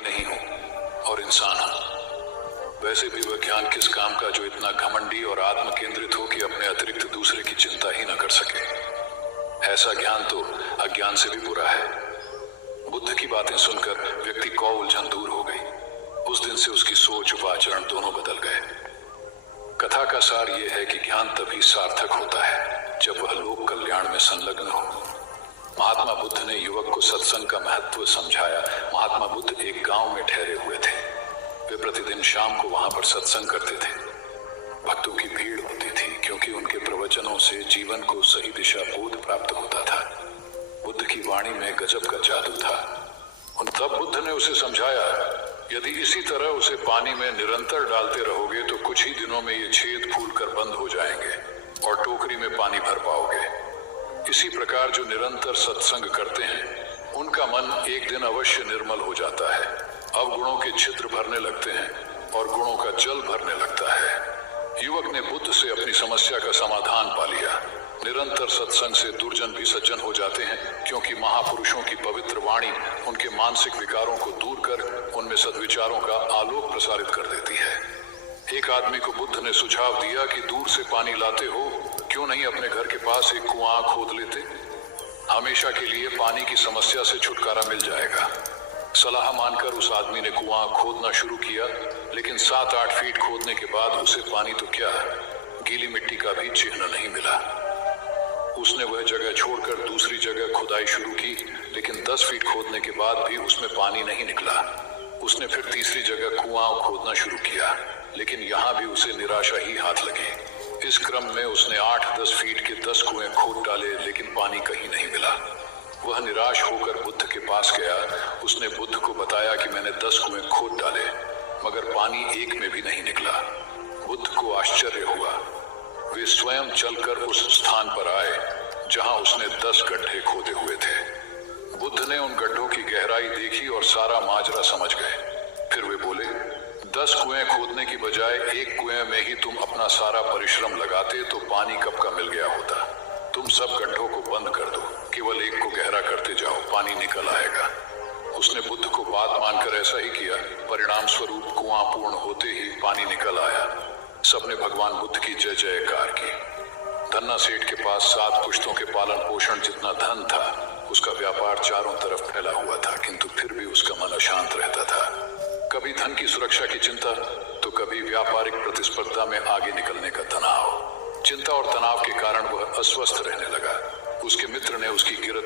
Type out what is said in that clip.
नहीं हूं और इंसान हूं। वैसे भी वह ज्ञान किस काम का जो इतना घमंडी और आत्म केंद्रित हो कि अपने अतिरिक्त दूसरे की चिंता ही न कर सके। ऐसा ज्ञान तो अज्ञान से भी बुरा है। बुद्ध की बातें सुनकर व्यक्ति को उलझन दूर हो गई। उस दिन से उसकी सोच व आचरण दोनों बदल गए। कथा का सार यह है कि ज्ञान तभी सार्थक होता है जब वह लोक कल्याण में संलग्न हो। महात्मा बुद्ध ने युवक को सत्संग का महत्व समझाया। महात्मा बुद्ध एक गांव में ठहरे हुए थे। वे प्रतिदिन शाम को वहां पर सत्संग करते थे। भक्तों की भीड़ होती थी क्योंकि उनके प्रवचनों से जीवन को सही दिशा बोध प्राप्त होता था। बुद्ध की वाणी में गजब का जादू था। तब बुद्ध ने उसे समझाया, यदि इसी तरह उसे पानी में निरंतर डालते रहोगे तो कुछ ही दिनों में ये छेद फूलकर बंद हो जाएंगे और टोकरी में पानी भर पाओगे। इसी प्रकार जो निरंतर सत्संग करते हैं उनका मन एक दिन अवश्य निर्मल हो जाता है। अवगुणों के छिद्र भरने लगते हैं और गुणों का जल भरने लगता है। युवक ने बुद्ध से अपनी समस्या का समाधान पा लिया। निरंतर सत्संग से दुर्जन भी सज्जन हो जाते हैं क्योंकि महापुरुषों की पवित्र वाणी उनके मानसिक विकारों को दूर कर उनमें सद्विचारों का आलोक प्रसारित कर देती है। एक आदमी को बुद्ध ने सुझाव दिया कि दूर से पानी लाते हो, क्यों नहीं अपने घर के पास एक कुआं खोद लेते? हमेशा के लिए पानी की समस्या से छुटकारा मिल जाएगा। सलाह मानकर उस आदमी ने कुआं खोदना शुरू किया, लेकिन 7-8 फीट खोदने के बाद उसे पानी तो क्या, गीली मिट्टी का भी चिन्ह नहीं मिला। उसने वह जगह छोड़कर दूसरी जगह खुदाई शुरू की, लेकिन 10 फीट खोदने के बाद भी उसमें पानी नहीं निकला। उसने फिर तीसरी जगह कुआं खोदना शुरू किया, लेकिन यहाँ भी उसे निराशा ही हाथ लगी। इस क्रम में उसने 8-10 फीट के 10 कुएं खोद डाले, लेकिन पानी कहीं नहीं मिला। वह निराश होकर बुद्ध के पास गया। उसने बुद्ध को बताया कि मैंने 10 कुएं खोद डाले, मगर पानी एक में भी नहीं निकला। बुद्ध को आश्चर्य हुआ। वे स्वयं चलकर उस स्थान पर आए जहां उसने 10 गड्ढे खोदे हुए थे। बुद्ध ने उन गड्ढों की गहराई देखी और सारा माजरा समझ गए। फिर वे बोले, 10 कुएं खोदने की बजाय एक कुएं में ही तुम अपना सारा परिश्रम लगाते तो पानी कब का मिल गया होता। तुम सब गड्ढों को बंद कर दो, केवल एक को गहरा करते जाओ, पानी निकल आएगा। उसने बुद्ध को बात मानकर ऐसा ही किया। परिणाम स्वरूप कुआं पूर्ण होते ही पानी निकल आया। सबने भगवान बुद्ध की जय जयकार की। धन्ना सेठ के पास 7 पुश्तों के पालन पोषण जितना धन था। उसका व्यापार चारों तरफ फैला हुआ था, किंतु फिर भी उसका मन अशांत रहता था। कभी धन की सुरक्षा की चिंता तो कभी व्यापारिक प्रतिस्पर्धा में आगे निकलने का तनाव। चिंता और तनाव के कारण वह अस्वस्थ रहने लगा। उसके मित्र ने उसकी गिरत